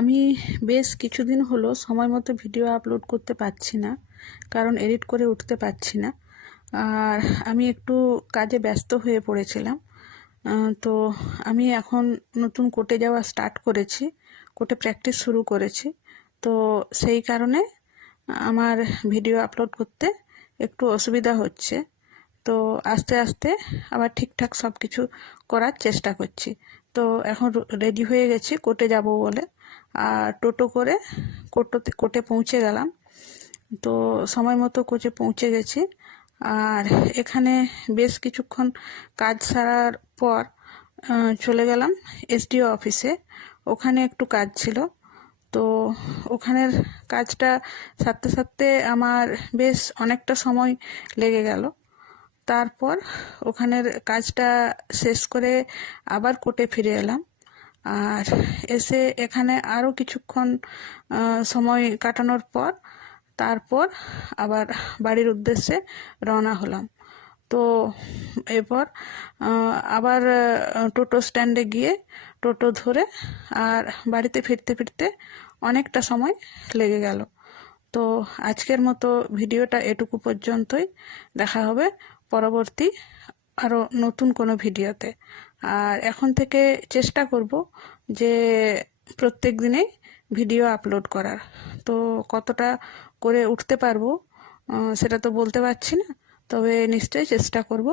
আমি বেশ কিছুদিন হলো সময় মতো ভিডিও আপলোড করতে পারছি না, কারণ এডিট করে উঠতে পারছি না। আর আমি একটু কাজে ব্যস্ত হয়ে পড়েছিলাম। তো আমি এখন নতুন কোর্টে যাওয়া স্টার্ট করেছি, কোর্টে প্র্যাকটিস শুরু করেছি। তো সেই কারণে আমার ভিডিও আপলোড করতে একটু অসুবিধা হচ্ছে। তো আস্তে আস্তে আবার ঠিকঠাক সব কিছু করার চেষ্টা করছি। তো এখন রেডি হয়ে গেছি কোর্টে যাব বলে। আর টোটো করে কোর্টে পৌঁছে গেলাম। তো সময় মতো কোর্টে পৌঁছে গেছি। আর এখানে বেশ কিছুক্ষণ কাজ সারার পর চলে গেলাম এসডিও অফিসে। ওখানে একটু কাজ ছিল। তো ওখানের কাজটা সারতে সারতে আমার বেশ অনেকটা সময় লেগে গেল। তারপর ওখানের কাজটা শেষ করে আবার কোর্টে ফিরে এলাম। আর এসে এখানে আরও কিছুক্ষণ সময় কাটানোর পর তারপর আবার বাড়ির উদ্দেশ্যে রওনা হলাম। তো এরপর আবার টোটো স্ট্যান্ডে গিয়ে টোটো ধরে আর বাড়িতে ফিরতে ফিরতে অনেকটা সময় লেগে গেল। তো আজকের মতো ভিডিওটা এটুকু পর্যন্তই। দেখা হবে পরবর্তী আরও নতুন কোনো ভিডিওতে। আর এখন থেকে চেষ্টা করব যে প্রত্যেক দিনেই ভিডিও আপলোড করার। তো কতটা করে উঠতে পারবো সেটা তো বলতে পারছি না, তবে নিশ্চয়ই চেষ্টা করব।